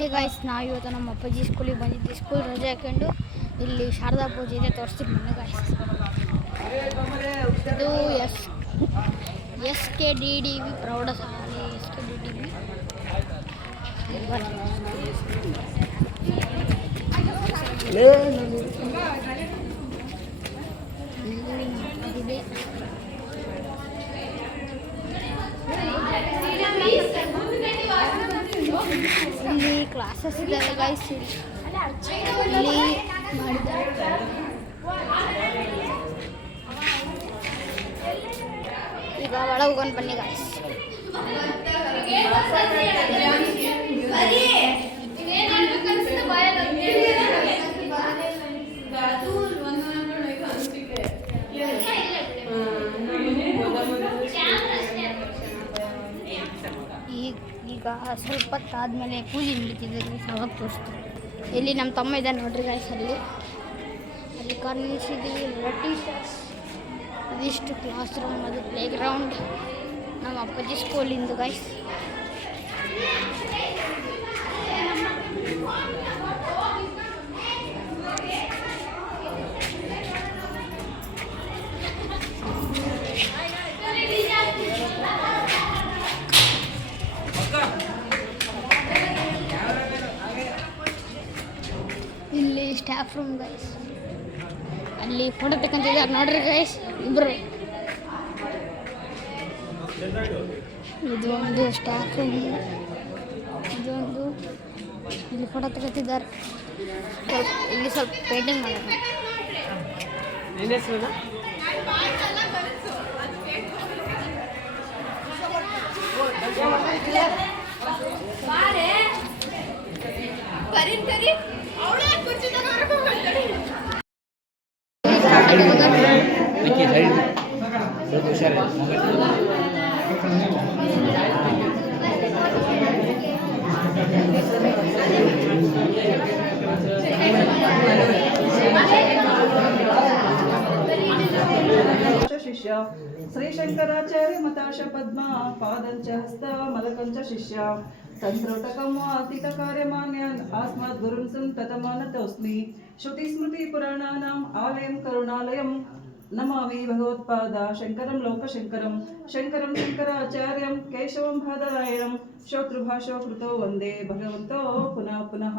Hey guys, ನಾವು ಇವತ್ತು ನಮ್ಮ ಅಪ್ಪಾಜಿ ಸ್ಕೂಲಿಗೆ ಬಂದಿದ್ವಿ. ಸ್ಕೂಲ್ ರಜೆ ಹಾಕೊಂಡು ಇಲ್ಲಿ ಶಾರದಾ ಪೂಜೆ ಇದೆ, ತೋರಿಸ್ತೀನಿ ಬನ್ನಿ ಗಾಯ್ಸ್. ಇದು SKDDV ಪ್ರೌಢಶಾಲೆ. SKDDV ಇಲ್ಲಿ ಕ್ಲಾಸಸ್ ಇದ್ದಾವೆ ಗಾಯ್ಸ್. ಇಲ್ಲಿ ಈಗ ಒಳಗೆ ಹೋಗೋಣ ಬನ್ನಿ ಗಾಯ್ಸ್. ಈಗ ಸ್ವಲ್ಪ ಹೊತ್ತಾದ್ಮೇಲೆ ಪೂಜೆ ನಡೀತಿದ್ದೀವಿ, ಅವಾಗ ತೋರಿಸ್ತೀವಿ. ಇಲ್ಲಿ ನಮ್ಮ ತಮ್ಮ ಇದ್ದಾನೆ ನೋಡ್ರಿ ಗಾಯ್ಸ್. ಅಲ್ಲಿ ಕಾರ್ ನಿಲ್ಲಿಸಿದ್ದೀವಿ. ಟೀಚರ್ಸ್, ಇದಿಷ್ಟು ಕ್ಲಾಸ್ ರೂಮ್, ಅದು ಪ್ಲೇ ಗ್ರೌಂಡ್ ನಮ್ಮ ಅಪ್ಪಾಜಿ ಸ್ಕೂಲಿಂದು ಗಾಯ್ಸ್. ಇಲ್ಲಿ ಸ್ಟಾಫ್ ರೂಮ್ ಗೈಸ್. ಅಲ್ಲಿ ಫೋಟೋ ತಗೊಂತಿದ್ದಾರೆ ನೋಡ್ರಿ ಗೈಸ್ ಇಬ್ರು. ಇದು ಒಂದು ಸ್ಟಾಫ್ ರೂಮ್, ಇದೊಂದು ಇಲ್ಲಿ ಫೋಟೋ ತಗೋತಿದ್ದಾರೆ. ಇಲ್ಲಿ ಸ್ವಲ್ಪ ಪೇಂಟಿಂಗ್ ಮಾಡೋಣ. ಶಿಷ್ಯ ಶ್ರೀ ಶಂಕರಾಚಾರ್ಯ ಮತಾಶ ಪದ್ಮ ಪಾದಂಚ ಹಸ್ತ ಮಲಕಂಚ ಶಿಷ್ಯ ತಂತ್ರೋಟಕಂ ಅತೀತ ಕಾರ್ಯಮಾನ್ಯಾನ್ ಆಸ್ಮದ್ ಗುರುಂ ತತಮಾನತೋಸ್ಮಿ ಶ್ರುತಿ ಸ್ಮೃತಿ ಪುರಾಣಾನಾಂ ಆಲಯಂ ಕರುಣಾಲಯಂ ನಮಾಮಿ ಭಗವತ್ಪಾದ ಶಂಕರಂ ಲೋಕಶಂಕರಂ ಶಂಕರಂ ಶಂಕರಾಚಾರ್ಯಂ ಕೇಶವಂ ಬಾದರಾಯಣಂ ಶ್ರೋತೃಭಾಷೋ ಕೃತೋ ವಂದೇ ಭಗವಂತೋ ಪುನಃ ಪುನಃ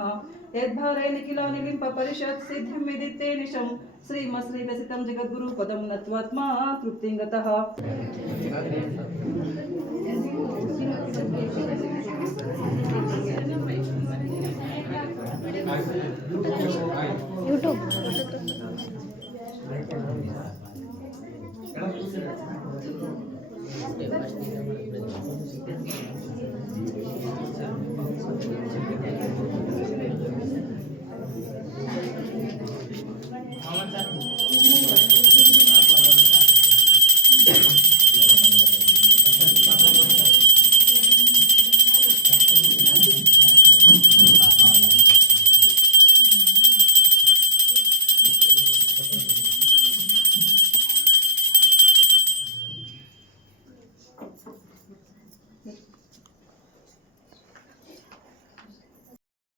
ಯದ್ಭಾರೇ ನಿಖಿಲಾನಿಲಿಂಪ ಪರಿಷತ್ ಸಿದ್ಧಿಂ ವಿದಿತ್ತೇ ನಿಶಂ ಶ್ರೀಮಶ್ರೀಲಸಿತಂ ಜಗದ್ಗುರು ಪದಂ ನತ್ವಾತ್ಮ ತೃಪ್ತಿಂಗತಃ. ಯೂಟ್ಯೂಬ್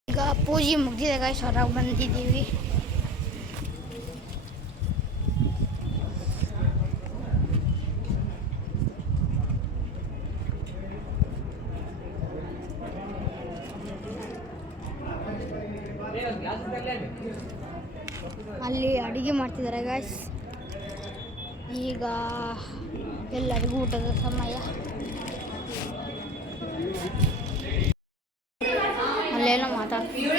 ಈಗ ಪೂಜೆ ಮುಗಿದ ಗಾಯ್ಸ್, ಹೊರಗೆ ಬಂದಿದ್ದೀವಿ. ಅಲ್ಲಿ ಅಡುಗೆ ಮಾಡ್ತಿದ್ದಾರೆ ಗಾಯ್ಸ್. ಈಗ ಎಲ್ಲರಿಗೂ ಊಟದ ಸಮಯ. ಅಲ್ಲೇನೋ ಮಾತಾಡ್ತೀವಿ.